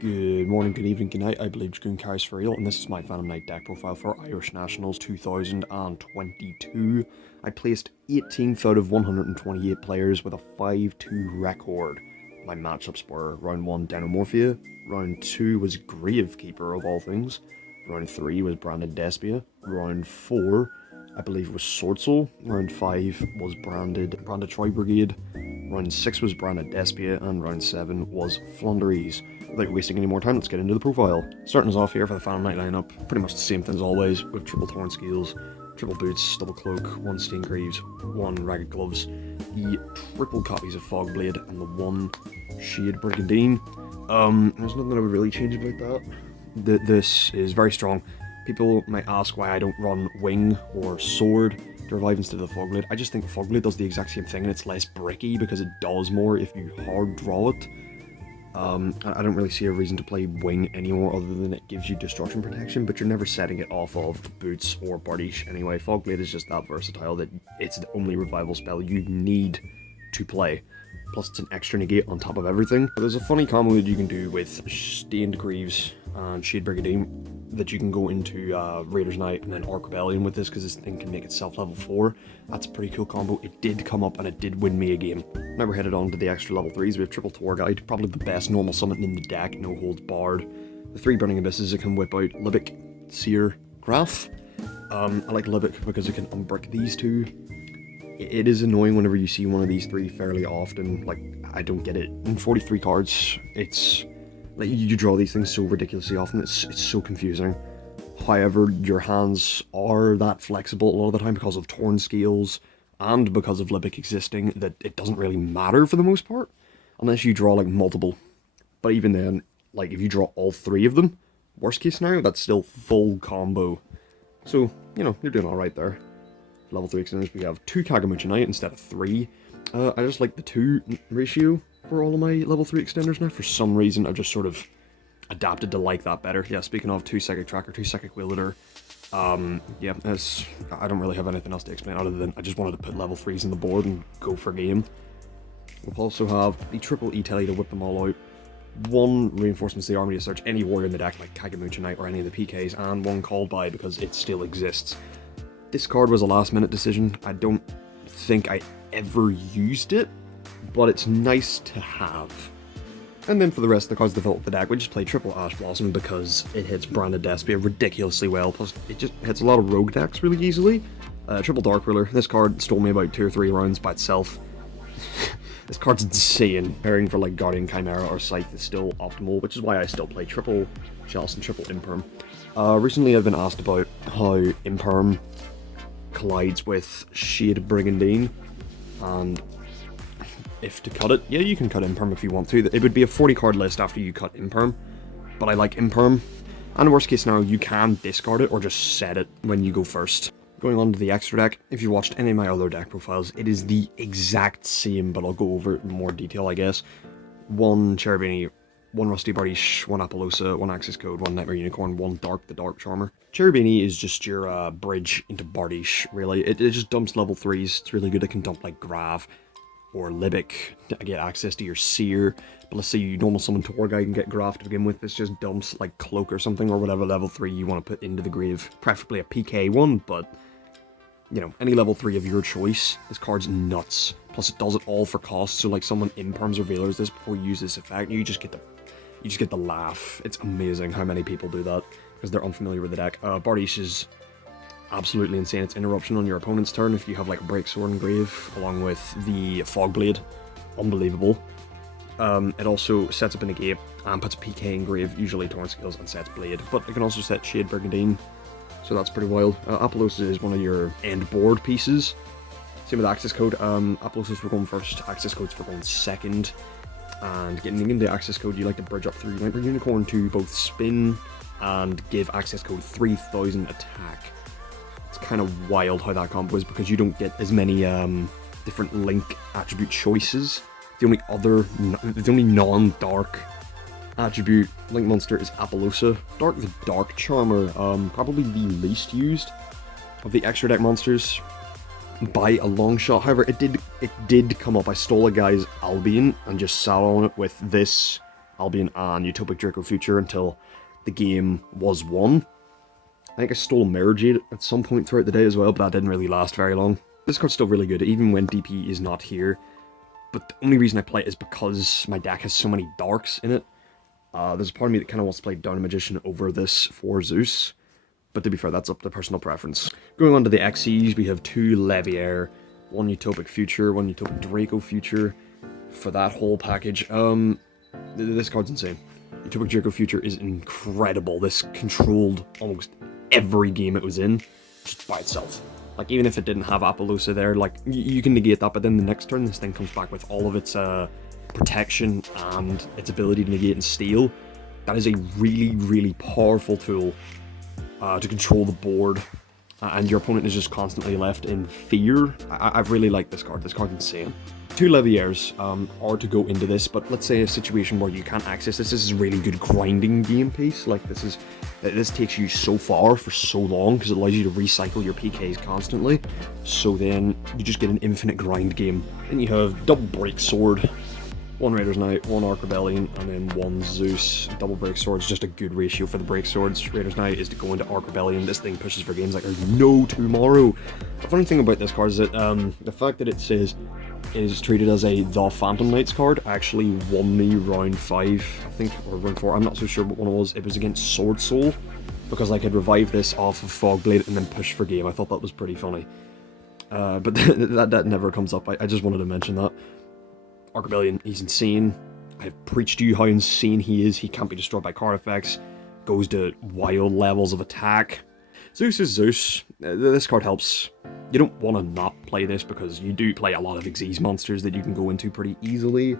Good morning, good evening, good night. I believe Dragoon carries for real, and this is my Phantom Knight deck profile for Irish Nationals 2022. I placed 18th out of 128 players with a 5-2 record. My matchups were round 1 Denomorphia, round 2 was Gravekeeper of all things, round 3 was branded Despia, round 4 I believe was Swordsoul, round 5 was branded Troy Brigade, round 6 was branded Despia, and round 7 was Flanderies. Without wasting any more time, let's get into the profile. Starting us off here for the Phantom Knight lineup, pretty much the same thing as always, with triple Torn Scales, triple Boots, double Cloak, 1 Stain Greaves, 1 Ragged Gloves, the triple copies of Fogblade, and the 1 Shade Brigandine. There's nothing I would really change about that. This is very strong. People might ask why I don't run Wing or Sword to revive instead of the Fogblade. I just think Fogblade does the exact same thing and it's less bricky because it does more if you hard draw it. I don't really see a reason to play Wing anymore other than it gives you destruction protection, but you're never setting it off of Boots or Bardiche anyway. Fogblade is just that versatile that it's the only revival spell you need to play. Plus it's an extra negate on top of everything. But there's a funny combo that you can do with Stained Greaves and Shade Brigandine that you can go into Raider's Knight and then Arc Rebellion with this because this thing can make itself level 4. That's a pretty cool combo. It did come up and it did win me a game. Now we're headed on to the extra level 3s. We have Triple Tour Guide, probably the best normal summon in the deck, no holds barred. The 3 Burning Abysses that can whip out Libic, Seer, Graf. I like Libic because it can unbrick these two. It is annoying whenever you see one of these 3 fairly often. Like, I don't get it. In 43 cards, it's like you draw these things so ridiculously often, it's so confusing. However, your hands are that flexible a lot of the time because of Torn Scales and because of Libic existing that it doesn't really matter for the most part, unless you draw like multiple. But even then, like if you draw all 3 of them, worst case scenario, that's still full combo. So, you know, you're doing alright there. Level 3 extenders, we have 2 Kagamucha Knight instead of 3. I just like the 2 ratio for all of my level 3 extenders now. For some reason, I've just sort of adapted to like that better. Yeah, speaking of 2 Psychic Tracker, 2 Psychic Wielder, yeah, I don't really have anything else to explain other than I just wanted to put level 3s on the board and go for game. We'll also have the triple E-Telly to whip them all out. 1 Reinforcements of the Army to search any warrior in the deck like Kagamucha Knight or any of the PKs, and 1 Called By because it still exists. This card was a last minute decision. I don't think I ever used it, but it's nice to have. And then for the rest of the cards that fill up the deck, we just play triple Ash Blossom because it hits branded Despia ridiculously well, plus it just hits a lot of rogue decks really easily. Triple Dark Ruler, this card stole me about 2 or 3 rounds by itself. This card's insane. Pairing for like Guardian Chimera or Scythe is still optimal, which is why I still play triple Chalice and triple Imperm. Recently I've been asked about how Imperm collides with Shade Brigandine, and if to cut it, yeah, you can cut Imperm if you want to. It would be a 40 card list after you cut Imperm, but I like Imperm, and worst case scenario, you can discard it or just set it when you go first. Going on to the extra deck, if you watched any of my other deck profiles, it is the exact same, but I'll go over it in more detail, I guess. 1 Cherubini, 1 Rusty Bardiche, 1 Appaloosa, 1 Access Code, 1 Nightmare Unicorn, 1 Dark the Dark Charmer. Cherubini is just your bridge into Bardiche, really. It just dumps level 3s. It's really good. It can dump like Grav or Libic to get access to your Seer. But let's say you normal summon Tour Guide and get Graf to begin with. This just dumps like Cloak or something or whatever level 3 you want to put into the grave. Preferably a PK one, but you know, any level 3 of your choice. This card's nuts. Plus it does it all for cost, so like someone imperms or veilers this before you use this effect, you just get the laugh. It's amazing how many people do that because they're unfamiliar with the deck. Bardiche is absolutely insane. It's interruption on your opponent's turn if you have like Break Sword and Grave along with the Fogblade. Unbelievable. It also sets up a negate and puts PK in Grave, usually Torn Scales, and sets Blade. But it can also set Shade Brigandine, so that's pretty wild. Appaloosa is one of your end board pieces. Same with Access Code. Appaloosa's for going first, Access Code's for going second. And getting into Access Code, you like to bridge up through Nightmare Unicorn to both spin and give Access Code 3000 attack. It's kind of wild how that combo is because you don't get as many different Link attribute choices. The only non-dark attribute Link monster is Appaloosa. Dark the Dark Charmer, probably the least used of the extra deck monsters by a long shot. However, it did come up. I stole a guy's Albion and just sat on it with this Albion and Utopic Draco Future until the game was won. I think I stole Mirror Jade at some point throughout the day as well, but that didn't really last very long. This card's still really good, even when DP is not here. But the only reason I play it is because my deck has so many darks in it. There's a part of me that kind of wants to play Down Magician over this for Zeus. But to be fair, that's up to personal preference. Going on to the XEs, we have 2 Leviair, 1 Utopic Future, 1 Utopic Draco Future. For that whole package, this card's insane. Utopic Draco Future is incredible. This controlled almost every game it was in, just by itself. Like, even if it didn't have Appaloosa there, like, you can negate that, but then the next turn, this thing comes back with all of its protection and its ability to negate and steal. That is a really, really powerful tool to control the board, and your opponent is just constantly left in fear. I really like this card. This card's insane. 2 Leviairs are to go into this, but let's say a situation where you can't access this. This is a really good grinding game piece. Like, this takes you so far for so long because it allows you to recycle your PKs constantly. So then you just get an infinite grind game. Then you have double break sword, 1 Raiders Knight, 1 Arc Rebellion, and then 1 Zeus. Double break sword is just a good ratio for the break swords. Raiders Knight is to go into Arc Rebellion. This thing pushes for games like there's no tomorrow. The funny thing about this card is that the fact that it says it is treated as a The Phantom Knights card actually won me round 5, I think, or round 4. I'm not so sure what one it was. It was against Sword Soul, because I could revive this off of Fogblade and then push for game. I thought that was pretty funny. But that never comes up. I just wanted to mention that. Arc Rebellion, he's insane. I've preached to you how insane he is. He can't be destroyed by card effects. Goes to wild levels of attack. Zeus is Zeus. This card helps. You don't want to not play this because you do play a lot of Xyz monsters that you can go into pretty easily.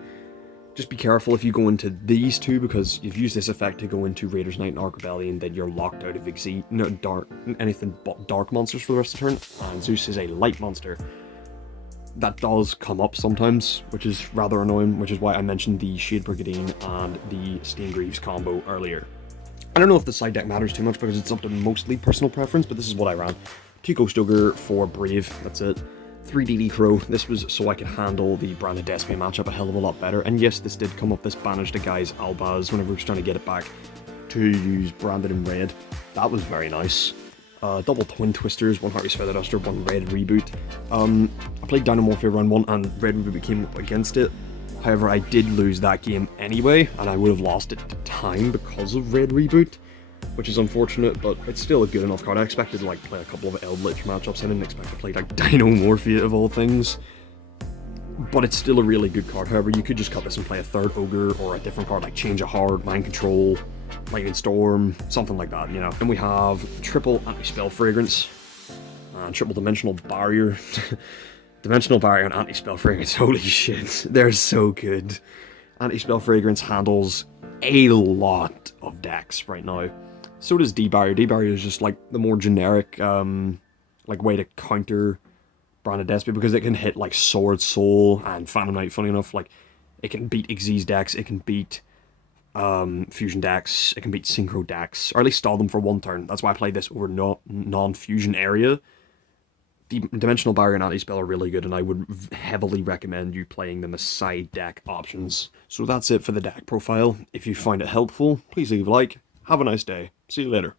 Just be careful if you go into these two, because you've used this effect to go into Raiders Knight and Arc Rebellion, then you're locked out of anything but dark monsters for the rest of the turn. And Zeus is a light monster. That does come up sometimes, which is rather annoying, which is why I mentioned the Shade Brigandine and the Stain Greaves combo earlier. I don't know if the side deck matters too much because it's up to mostly personal preference, but this is what I ran. 2 Ghost Ogre, 4 Brave, that's it. 3 DD Crow. This was so I could handle the Branded Despia matchup a hell of a lot better. And yes, this did come up, this banished a guy's Albaz whenever I was trying to get it back to use Branded in red. That was very nice. Double Twin Twisters, 1 Harry's Feather Duster, 1 Red Reboot. I played Dynamorphia round 1 and Red Reboot came up against it. However, I did lose that game anyway, and I would have lost it to time because of Red Reboot, which is unfortunate, but it's still a good enough card. I expected to like play a couple of Eldritch matchups. I didn't expect to play like Dynamorphia of all things. But it's still a really good card. However, you could just cut this and play a 3rd Ogre or a different card like Change of Heart, Mind Control, Lightning Storm, something like that, you know. Then we have triple Anti-Spell Fragrance and triple Dimensional Barrier. Dimensional Barrier and Anti-Spell Fragrance, holy shit, they're so good. Anti-Spell Fragrance handles a lot of decks right now. So does D-Barrier. D-Barrier is just like the more generic like way to counter Branded Despia, because it can hit like Sword Soul and Phantom Knight. Funny enough, like it can beat Xyz decks, it can beat fusion decks, it can beat synchro decks, or at least stall them for 1 turn. That's why I played this over non-fusion area. The Dimensional Barrier and Anti-Spell are really good, and I would heavily recommend you playing them as side deck options. So that's it for the deck profile. If you find it helpful, please leave a like. Have a nice day. See you later.